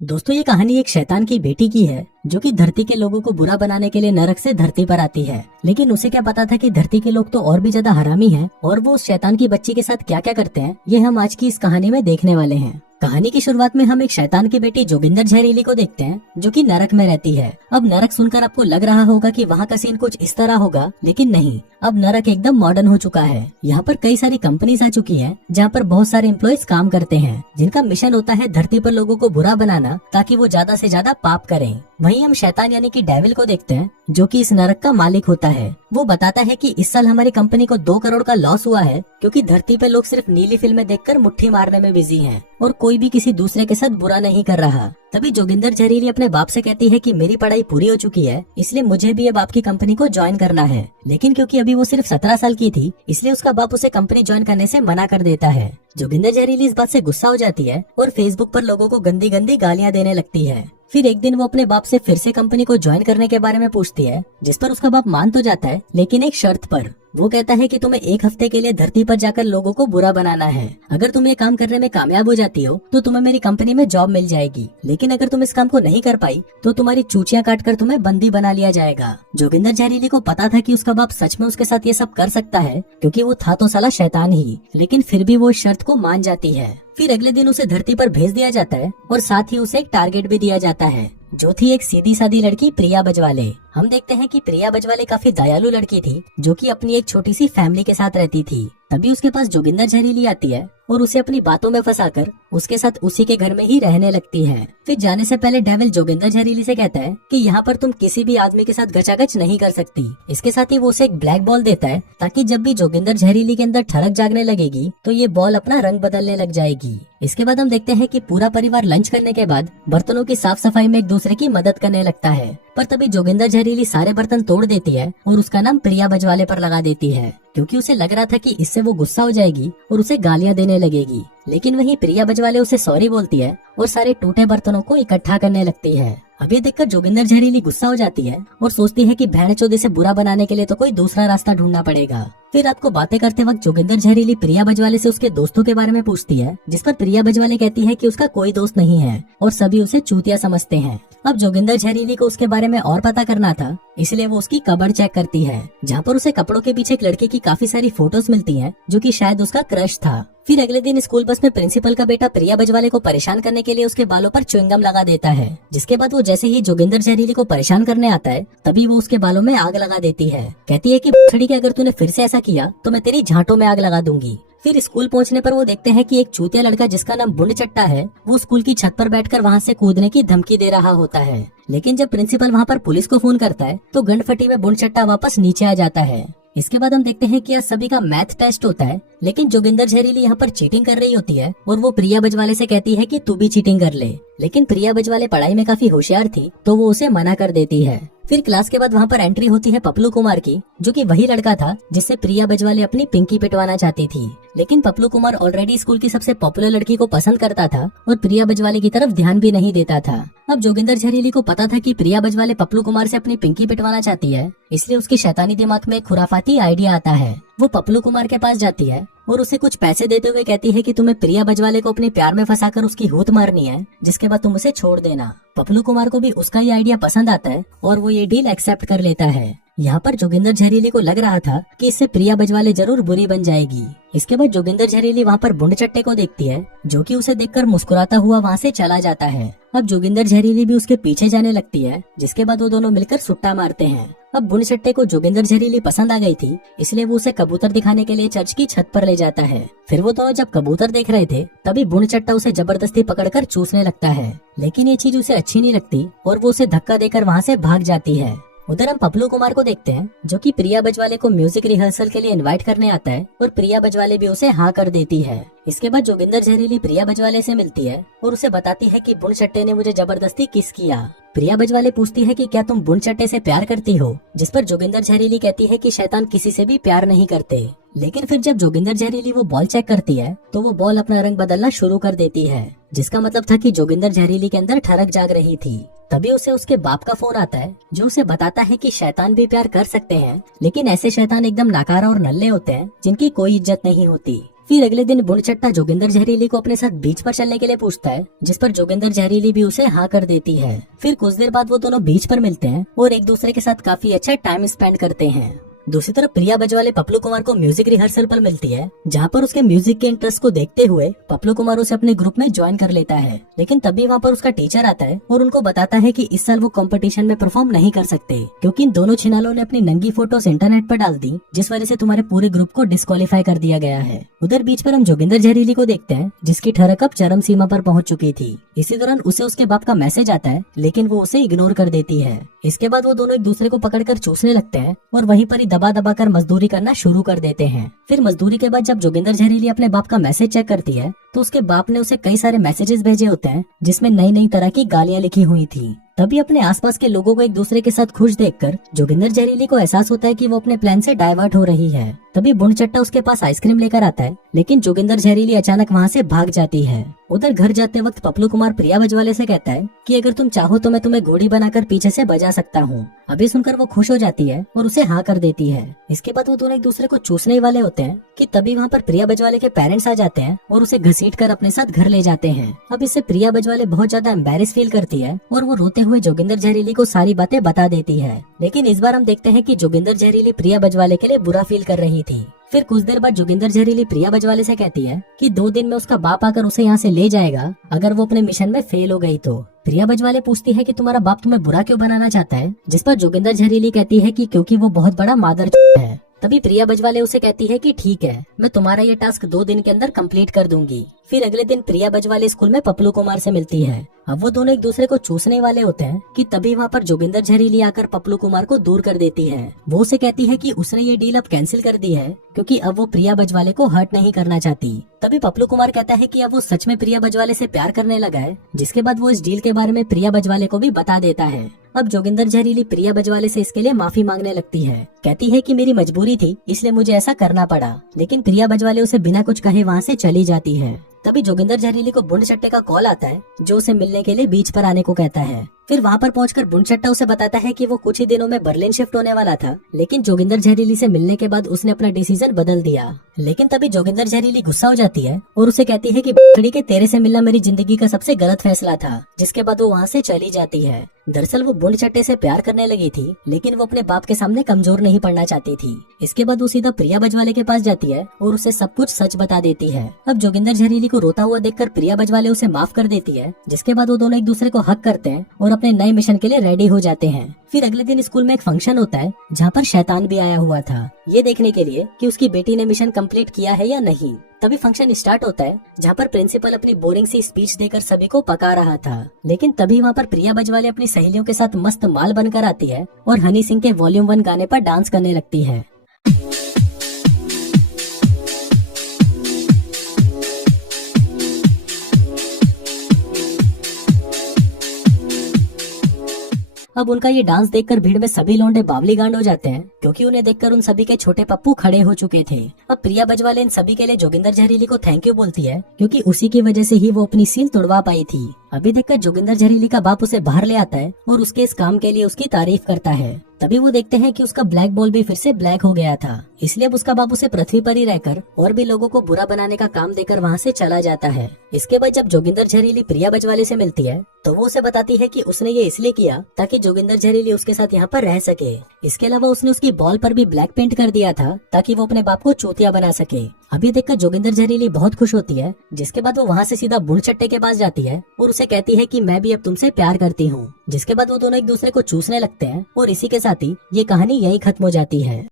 दोस्तों ये कहानी एक शैतान की बेटी की है जो कि धरती के लोगों को बुरा बनाने के लिए नरक से धरती पर आती है। लेकिन उसे क्या पता था कि धरती के लोग तो और भी ज्यादा हरामी हैं और वो उस शैतान की बच्ची के साथ क्या क्या करते हैं, ये हम आज की इस कहानी में देखने वाले हैं। कहानी की शुरुआत में हम एक शैतान की बेटी जोगिंदर जहरीली को देखते हैं जो कि नरक में रहती है। अब नरक सुनकर आपको लग रहा होगा कि वहाँ का सीन कुछ इस तरह होगा, लेकिन नहीं। अब नरक एकदम मॉडर्न हो चुका है। यहाँ पर कई सारी कंपनीज आ चुकी हैं जहाँ पर बहुत सारे एम्प्लॉयज काम करते हैं जिनका मिशन होता है धरती पर लोगों को बुरा बनाना ताकि वो ज्यादा से ज्यादा पाप करें। वहीं हम शैतान यानी कि डेविल को देखते हैं जो कि इस नरक का मालिक होता है। वो बताता है कि इस साल हमारी कंपनी को 2 करोड़ का लॉस हुआ है क्योंकि धरती पे लोग सिर्फ नीली फिल्में देखकर मुट्ठी मारने में बिजी हैं और कोई भी किसी दूसरे के साथ बुरा नहीं कर रहा। तभी जोगिंदर जहरीली अपने बाप से कहती है कि मेरी पढ़ाई पूरी हो चुकी है, इसलिए मुझे भी अब आपकी कंपनी को ज्वाइन करना है। लेकिन क्योंकि अभी वो सिर्फ 17 साल की थी, इसलिए उसका बाप उसे कंपनी ज्वाइन करने से मना कर देता है। जोगिंदर जहरीली इस बात से गुस्सा हो जाती है और फेसबुक पर लोगों को गंदी गंदी गालियां देने लगती है। फिर एक दिन वो अपने बाप से फिर से कंपनी को ज्वाइन करने के बारे में पूछती है, जिस पर उसका बाप मान तो जाता है, लेकिन एक शर्त पर। वो कहता है कि तुम्हें 1 हफ्ते के लिए धरती पर जाकर लोगों को बुरा बनाना है। अगर तुम ये काम करने में कामयाब हो जाती हो तो तुम्हें मेरी कंपनी में जॉब मिल जाएगी, लेकिन अगर तुम इस काम को नहीं कर पाई तो तुम्हारी चूचियां काटकर तुम्हें बंदी बना लिया जाएगा। जोगिंदर जहरीली को पता था कि उसका बाप सच में उसके साथ ये सब कर सकता है क्योंकि वो था तो साला शैतान ही, लेकिन फिर भी वो इस शर्त को मान जाती है। फिर अगले दिन उसे धरती पर भेज दिया जाता है और साथ ही उसे एक टारगेट भी दिया जाता है जो थी एक सीधी सादी लड़की प्रिया बजवाले। हम देखते हैं कि प्रिया बजवाले काफी दयालु लड़की थी जो कि अपनी एक छोटी सी फैमिली के साथ रहती थी। तभी उसके पास जोगिंदर जहरीली आती है और उसे अपनी बातों में फंसाकर उसके साथ उसी के घर में ही रहने लगती है। फिर जाने से पहले डेविल जोगिंदर जहरीली से कहता है कि यहाँ पर तुम किसी भी आदमी के साथ गचागच नहीं कर सकती। इसके साथ ही वो उसे एक ब्लैक बॉल देता है ताकि जब भी जोगिंदर जहरीली के अंदर ठड़क जागने लगेगी तो ये बॉल अपना रंग बदलने लग जाएगी। इसके बाद हम देखते हैं कि पूरा परिवार लंच करने के बाद बर्तनों की साफ सफाई में एक दूसरे की मदद करने लगता है। पर तभी जोगिंदर जहरीली सारे बर्तन तोड़ देती है और उसका नाम प्रिया बजवाले पर लगा देती है क्योंकि उसे लग रहा था कि इससे वो गुस्सा हो जाएगी और उसे गालियां देने लगेगी। लेकिन वहीं प्रिया बजवाले उसे सॉरी बोलती है और सारे टूटे बर्तनों को इकट्ठा करने लगती है। अब ये देखकर जोगिंदर जहरीली गुस्सा हो जाती है और सोचती है कि भैंचोद से बुरा बनाने के लिए तो कोई दूसरा रास्ता ढूंढना पड़ेगा। फिर रात को बातें करते वक्त जोगिंदर जहरीली प्रिया बजवाले से उसके दोस्तों के बारे में पूछती है, जिस पर प्रिया बजवाले कहती है कि उसका कोई दोस्त नहीं है और सभी उसे चूतिया समझते हैं। अब जोगिंदर जहरीली को उसके बारे में और पता करना था, इसलिए वो उसकी कबर्ड चेक करती है जहाँ पर उसे कपड़ों के पीछे एक लड़के की काफी सारी फोटोज मिलती हैं जो कि शायद उसका क्रश था। फिर अगले दिन स्कूल बस में प्रिंसिपल का बेटा प्रिया बजवाले को परेशान करने के लिए उसके बालों पर च्युइंगम लगा देता है, जिसके बाद वो जैसे ही जोगिंदर जहरीली को परेशान करने आता है तभी वो उसके बालों में आग लगा देती है। कहती है कि छड़ी के अगर तूने फिर से ऐसा किया तो मैं तेरी झांटों में आग लगा दूंगी। फिर स्कूल पहुंचने पर वो देखते हैं कि एक चूतिया लड़का जिसका नाम बुंड चट्टा है वो स्कूल की छत पर बैठकर वहां से कूदने की धमकी दे रहा होता है। लेकिन जब प्रिंसिपल वहां पर पुलिस को फोन करता है तो गंडफटी में बुंड चट्टा वापस नीचे आ जाता है। इसके बाद हम देखते हैं कि आज सभी का मैथ टेस्ट होता है, लेकिन जोगिंदर जहरीली यहाँ पर चीटिंग कर रही होती है और वो प्रिया बजवाले से कहती है कि तू भी चीटिंग कर ले। लेकिन प्रिया बजवाले पढ़ाई में काफी होशियार थी तो वो उसे मना कर देती है। फिर क्लास के बाद वहाँ पर एंट्री होती है पपलू कुमार की, जो कि वही लड़का था जिससे प्रिया बजवाले अपनी पिंकी पिटवाना चाहती थी। लेकिन पपलू कुमार ऑलरेडी स्कूल की सबसे पॉपुलर लड़की को पसंद करता था और प्रिया बजवाले की तरफ ध्यान भी नहीं देता था। अब जोगिंदर जहरीली को पता था कि प्रिया बजवाले पपलू कुमार से अपनी पिंकी पिटवाना चाहती है, इसलिए उसके शैतानी दिमाग में एक खुराफाती आइडिया आता है। वो पपलू कुमार के पास जाती है और उसे कुछ पैसे देते हुए कहती है कि तुम्हें प्रिया बजवाले को अपने प्यार में फंसाकर उसकी हूत मारनी है, जिसके बाद तुम उसे छोड़ देना। पपलू कुमार को भी उसका ये आइडिया पसंद आता है और वो ये डील एक्सेप्ट कर लेता है। यहाँ पर जोगिंदर जहरीली को लग रहा था कि इससे प्रिया बजवाले जरूर बुरी बन जाएगी। इसके बाद जोगिंदर जहरीली वहाँ पर बुंड चट्टे को देखती है जो कि उसे देखकर मुस्कुराता हुआ वहाँ से चला जाता है। अब जोगिंदर जहरीली भी उसके पीछे जाने लगती है, जिसके बाद वो दोनों मिलकर सुट्टा मारते हैं। अब बुंड चट्टे को जोगिंदर जहरीली पसंद आ गई थी, इसलिए वो उसे कबूतर दिखाने के लिए चर्च की छत पर ले जाता है। फिर वो दोनों जब कबूतर देख रहे थे तभी बुंड चट्टा उसे जबरदस्ती पकड़कर चूसने लगता है, लेकिन ये चीज उसे अच्छी नहीं लगती और वो उसे धक्का देकर वहाँ से भाग जाती है। उधर हम पपलू कुमार को देखते हैं जो कि प्रिया बजवाले को म्यूजिक रिहर्सल के लिए इनवाइट करने आता है और प्रिया बजवाले भी उसे हाँ कर देती है। इसके बाद जोगिंदर जहरीली प्रिया बजवाले से मिलती है और उसे बताती है कि बुंड चट्टे ने मुझे जबरदस्ती किस किया। प्रिया बजवाले पूछती है कि क्या तुम बुंड चट्टे से प्यार करती हो, जिस पर जोगिंदर जहरीली कहती है कि शैतान किसी से भी प्यार नहीं करते। लेकिन फिर जब जोगिंदर जहरीली वो बॉल चेक करती है तो वो बॉल अपना रंग बदलना शुरू कर देती है, जिसका मतलब था कि जोगिंदर जहरीली के अंदर ठड़क जाग रही थी। तभी उसे उसके बाप का फोन आता है जो उसे बताता है कि शैतान भी प्यार कर सकते हैं, लेकिन ऐसे शैतान एकदम नाकारा और नल्ले होते हैं जिनकी कोई इज्जत नहीं होती। फिर अगले दिन बुढ़चट्टा जोगिंदर जहरीली को अपने साथ बीच पर चलने के लिए पूछता है, जिस पर जोगिंदर जहरीली भी उसे हाँ कर देती है। फिर कुछ देर बाद वो दोनों बीच पर मिलते हैं और एक दूसरे के साथ काफी अच्छा टाइम स्पेंड करते हैं। दूसरी तरफ प्रिया बजवाले पपलू कुमार को म्यूजिक रिहर्सल पर मिलती है, जहाँ पर उसके म्यूजिक के इंटरेस्ट को देखते हुए पपलू कुमार उसे अपने ग्रुप में ज्वाइन कर लेता है। लेकिन तभी वहाँ पर उसका टीचर आता है और उनको बताता है कि इस साल वो कंपटीशन में परफॉर्म नहीं कर सकते, क्योंकि इन दोनों छिनालों ने अपनी नंगी फोटोज इंटरनेट पर डाल दी, जिस वजह से तुम्हारे पूरे ग्रुप को डिस्क्वालीफाई कर दिया गया है। उधर बीच पर हम जोगिंदर जहरीली को देखते हैं, जिसकी ठरक अब चरम सीमा पर पहुंच चुकी थी। इसी दौरान उसे उसके बाप का मैसेज आता है, लेकिन वो उसे इग्नोर कर देती है। इसके बाद वो दोनों एक दूसरे को पकड़कर चूसने लगते हैं और वहीं पर ही दबा दबा कर मजदूरी करना शुरू कर देते हैं। फिर मजदूरी के बाद जब जोगिंदर जहरीली अपने बाप का मैसेज चेक करती है, तो उसके बाप ने उसे कई सारे मैसेजेस भेजे होते हैं, जिसमें नई नई तरह की गालियां लिखी हुई थी। तभी अपने आसपास के लोगों को एक दूसरे के साथ खुश देखकर जोगिंदर जहरीली को एहसास होता है कि वो अपने प्लान से डाइवर्ट हो रही है। तभी बुढ़चट्टा उसके पास आइसक्रीम लेकर आता है, लेकिन जोगिंदर जहरीली अचानक वहाँ से भाग जाती है। उधर घर जाते वक्त पपलू कुमार प्रिया बजवाले से कहता है कि अगर तुम चाहो तो मैं तुम्हें घोड़ी बनाकर पीछे से बजा सकता हूँ। अभी सुनकर वो खुश हो जाती है और उसे हाँ कर देती है। इसके बाद वो दोनों एक दूसरे को चूसने वाले होते हैं कि तभी वहाँ पर प्रिया बजवाले के पेरेंट्स आ जाते हैं और उसे घसीट कर अपने साथ घर ले जाते हैं। अब इससे प्रिया बजवाले बहुत ज्यादा एम्बेरस फील करती है और वो रोते हुए जोगिंदर जहरीली को सारी बातें बता देती है। लेकिन इस बार हम देखते हैं कि जोगिंदर जहरीली प्रिया बजवाले के लिए बुरा फील कर रही थी। फिर कुछ देर बाद जोगिंदर जहरीली प्रिया बजवाले से कहती है कि 2 दिन में उसका बाप आकर उसे यहाँ से ले जाएगा अगर वो अपने मिशन में फेल हो गई तो। प्रिया बजवाले पूछती है कि तुम्हारा बाप तुम्हें बुरा क्यों बनाना चाहता है, जिस पर जोगिंदर जहरीली कहती है कि क्योंकि वो बहुत बड़ा मादर है। तभी प्रिया बजवाले उसे कहती है कि ठीक है, मैं तुम्हारा ये टास्क 2 दिन के अंदर कंप्लीट कर दूंगी। फिर अगले दिन प्रिया बजवाले स्कूल में पपलू कुमार से मिलती है। अब वो दोनों एक दूसरे को चूसने वाले होते हैं कि तभी वहाँ पर जोगिंदर जहरीली आकर पपलू कुमार को दूर कर देती है। वो उसे कहती है कि उसने ये डील अब कैंसिल कर दी है, क्योंकि अब वो प्रिया बजवाले को हर्ट नहीं करना चाहती। तभी पपलू कुमार कहता है कि अब वो सच में प्रिया बजवाले से प्यार करने लगा है, जिसके बाद वो इस डील के बारे में प्रिया बजवाले को भी बता देता है। अब जोगिंदर जहरीली प्रिया बजवाले से इसके लिए माफी मांगने लगती है। कहती है कि मेरी मजबूरी थी, इसलिए मुझे ऐसा करना पड़ा। लेकिन प्रिया बजवाले उसे बिना कुछ कहे वहाँ से चली जाती है। तभी जोगिंदर जहरीली को बुढ़चट्टे का कॉल आता है, जो उसे मिलने के लिए बीच पर आने को कहता है। फिर वहाँ पर पहुंचकर बुढ़चट्टा उसे बताता है कि वो कुछ ही दिनों में बर्लिन शिफ्ट होने वाला था, लेकिन जोगिंदर जहरीली से मिलने के बाद उसने अपना डिसीजन बदल दिया। लेकिन तभी जोगिंदर जहरीली गुस्सा हो जाती है और उसे कहती है कि बकरी के तेरे से मिलना मेरी जिंदगी का सबसे गलत फैसला था, जिसके बाद वो वहाँ से चली जाती है। दरअसल वो बुढ़चट्टे से प्यार करने लगी थी, लेकिन वो अपने बाप के सामने कमजोर नहीं पड़ना चाहती थी। इसके बाद वो सीधा प्रिया बजवाले के पास जाती है और उसे सब कुछ सच बता देती है। अब जोगिंदर जहरीली को रोता हुआ देखकर प्रिया बजवाले उसे माफ कर देती है, जिसके बाद वो दोनों एक दूसरे को हक करते हैं और अपने नए मिशन के लिए रेडी हो जाते हैं। फिर अगले दिन स्कूल में एक फंक्शन होता है, जहाँ पर शैतान भी आया हुआ था, ये देखने के लिए कि उसकी बेटी ने मिशन कंप्लीट किया है या नहीं। तभी फंक्शन स्टार्ट होता है, जहाँ पर प्रिंसिपल अपनी बोरिंग सी स्पीच देकर सभी को पका रहा था। लेकिन तभी वहाँ पर प्रिया बजवाले अपनी सहेलियों के साथ मस्त माल बनकर आती है और हनी सिंह के वॉल्यूम 1 गाने पर डांस करने लगती है। अब उनका ये डांस देखकर भीड़ में सभी लौंडे बावली गांड हो जाते हैं, क्योंकि उन्हें देखकर उन सभी के छोटे पप्पू खड़े हो चुके थे। अब प्रिया बजवाले इन सभी के लिए जोगिंदर जहरीली को थैंक यू बोलती है, क्योंकि उसी की वजह से ही वो अपनी सील तोड़वा पाई थी। अभी देखकर जोगिंदर जहरीली का बाप उसे बाहर ले आता है और उसके इस काम के लिए उसकी तारीफ करता है। तभी वो देखते हैं कि उसका ब्लैक बॉल भी फिर से ब्लैक हो गया था, इसलिए अब उसका बाप उसे पृथ्वी पर ही रहकर और भी लोगों को बुरा बनाने का काम देकर वहाँ से चला जाता है। इसके बाद जब जोगिंदर जहरीली प्रिया बजवाले से मिलती है, तो वो उसे बताती है कि उसने ये इसलिए किया ताकि जोगिंदर जहरीली उसके साथ यहाँ पर रह सके। इसके अलावा उसने उसकी बॉल पर भी ब्लैक पेंट कर दिया था ताकि वो अपने बाप को चूतिया बना सके। अभी देखकर जोगिंदर जहरीली बहुत खुश होती है, जिसके बाद वो वहाँ से सीधा बुढ़चट्टे के पास जाती है और उसे कहती है कि मैं भी अब तुमसे प्यार करती हूँ। जिसके बाद वो दोनों एक दूसरे को चूसने लगते हैं और इसी के साथ ही ये कहानी यही खत्म हो जाती है।